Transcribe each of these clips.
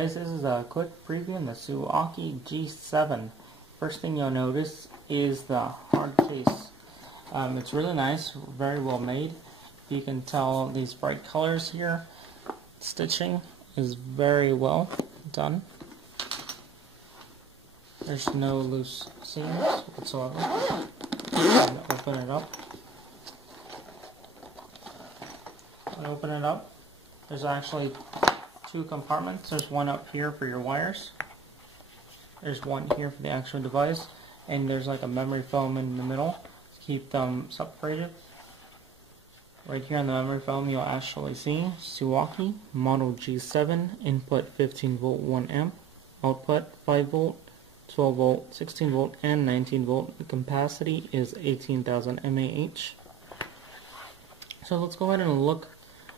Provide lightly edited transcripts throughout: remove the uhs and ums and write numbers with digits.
Guys, this is a quick preview on the Suaoki G7. First thing you'll notice is the hard case. It's really nice, very well made. You can tell these bright colors here. Stitching is very well done. There's no loose seams whatsoever. And open it up. When I open it up, there's actually two compartments. There's one up here for your wires. There's one here for the actual device, and there's like a memory foam in the middle to keep them separated. Right here on the memory foam, you'll actually see Suaoki model G7, input 15 volt 1 amp, output 5 volt, 12 volt, 16 volt, and 19 volt. The capacity is 18,000 mAh. So let's go ahead and look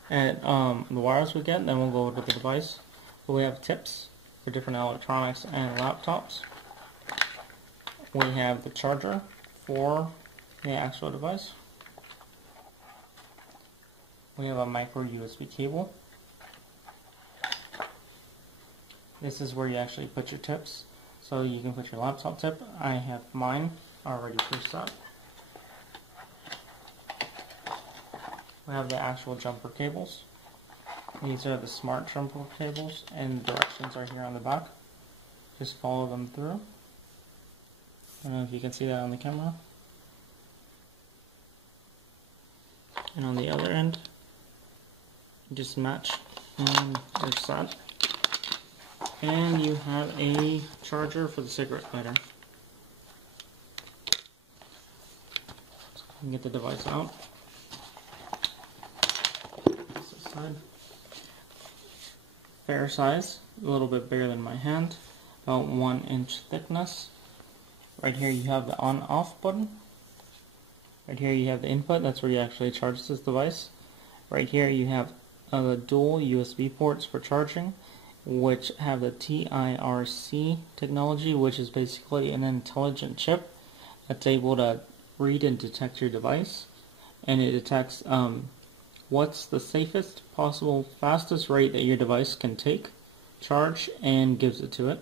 at the wires we get, and then we'll go over to the device. So we have tips for different electronics and laptops. We have the charger for the actual device. We have a micro USB cable. This is where you actually put your tips. So you can put your laptop tip. I have mine already preset. We have the actual jumper cables. These are the smart jumper cables, and the directions are here on the back. Just follow them through. I don't know if you can see that on the camera. And on the other end, just match and they're set. And you have a charger for the cigarette lighter. So you can get the device out. Fair size, a little bit bigger than my hand, about 1 inch thickness. Right here you have the on-off button. Right here you have the input, that's where you actually charge this device. Right here you have the dual USB ports for charging, which have the TIRC technology, which is basically an intelligent chip that's able to read and detect your device, and it detects what's the safest possible, fastest rate that your device can take, charge, and gives it to it.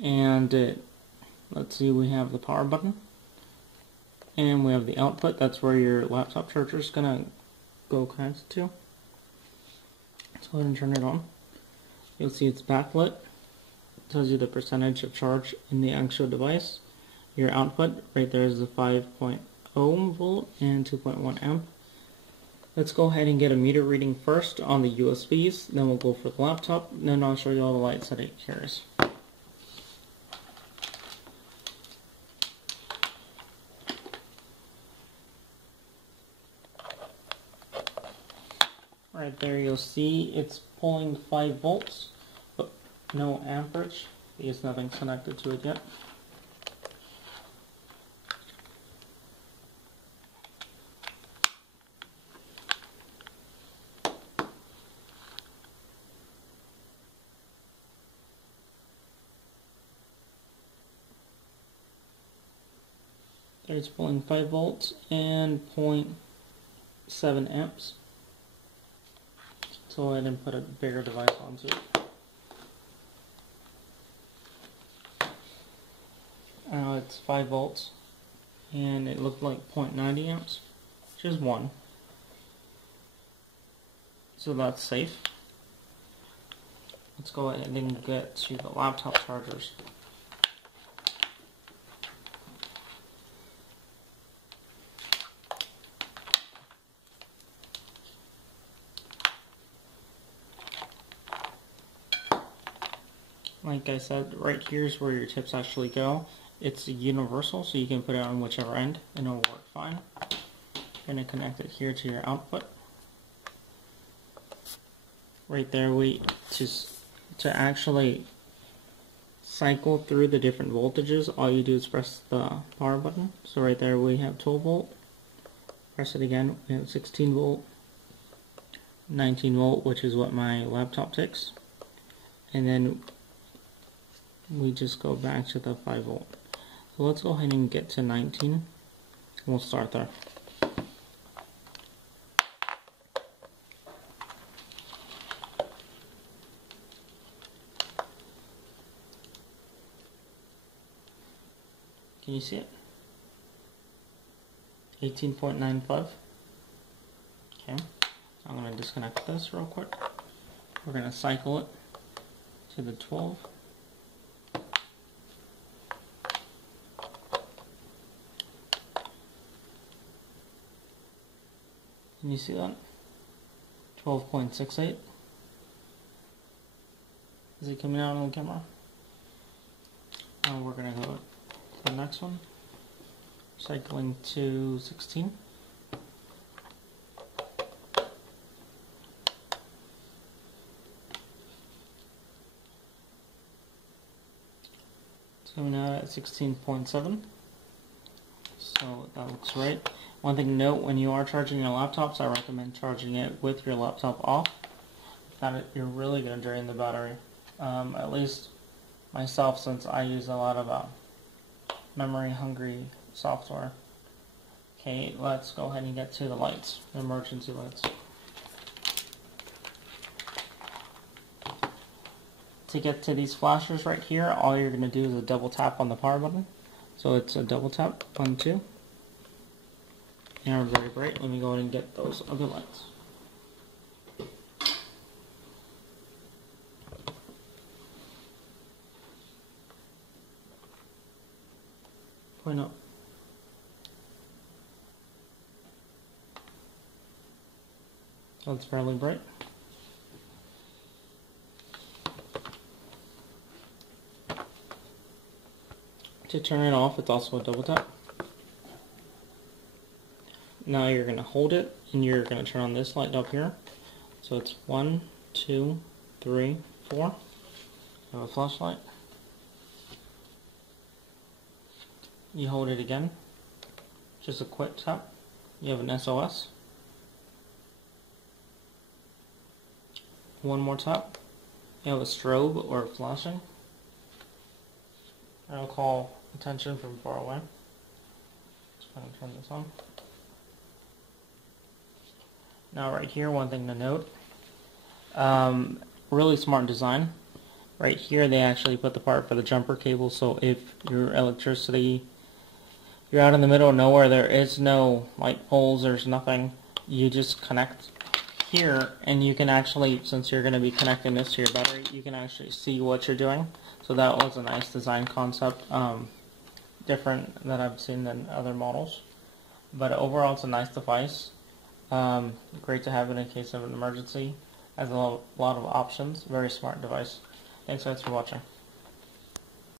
And let's see, we have the power button, and we have the output. That's where your laptop charger is gonna go connected to. Let's go ahead and turn it on. You'll see it's backlit. It tells you the percentage of charge in the actual device. Your output right there is the 5.0 volt and 2.1 amp. Let's go ahead and get a meter reading first on the USBs, then we'll go for the laptop, then I'll show you all the lights that it carries. Right there you'll see it's pulling 5 volts, but no amperage because nothing's connected to it yet. It's pulling 5 volts and 0.7 amps. So go ahead and put a bigger device onto it. Now it's 5 volts and it looked like 0.90 amps, which is 1. So that's safe. Let's go ahead and get to the laptop chargers. Like I said, right here's where your tips actually go. It's universal, so you can put it on whichever end and it'll work fine. You're going to connect it here to your output. Right there, to actually cycle through the different voltages, all you do is press the power button. So right there we have 12 volt. Press it again, we have 16 volt, 19 volt, which is what my laptop takes. And then we just go back to the 5 volt. So let's go ahead and get to 19. We'll start there. Can you see it? 18.95. Okay, I'm going to disconnect this real quick. We're going to cycle it to the 12. Can you see that? 12.68. Is it coming out on the camera? Now we're going to go to the next one. Cycling to 16. It's coming out at 16.7. So that looks right. One thing to note, when you are charging your laptops, I recommend charging it with your laptop off. If not, you're really going to drain the battery. At least myself, since I use a lot of memory-hungry software. Okay, let's go ahead and get to the lights, the emergency lights. To get to these flashers right here, all you're going to do is a double tap on the power button. So it's a double tap, 1, 2. They are very bright. Let me go ahead and get those other lights. Point up. So it's fairly bright. To turn it off, it's also a double tap. Now you're going to hold it and you're going to turn on this light up here. So it's 1, 2, 3, 4. I have a flashlight. You hold it again. Just a quick tap. You have an SOS. One more tap. You have a strobe or flashing. I'll call attention from far away. Just going to turn this on. Now right here, one thing to note. Really smart design. Right here they actually put the part for the jumper cable, so if your electricity, you're out in the middle of nowhere, there is no light poles, there's nothing, you just connect here and you can actually, since you're going to be connecting this to your battery, you can actually see what you're doing. So that was a nice design concept, different that I've seen than other models. But overall it's a nice device. Great to have it in case of an emergency. Has a lot of options. Very smart device. Thanks guys for watching.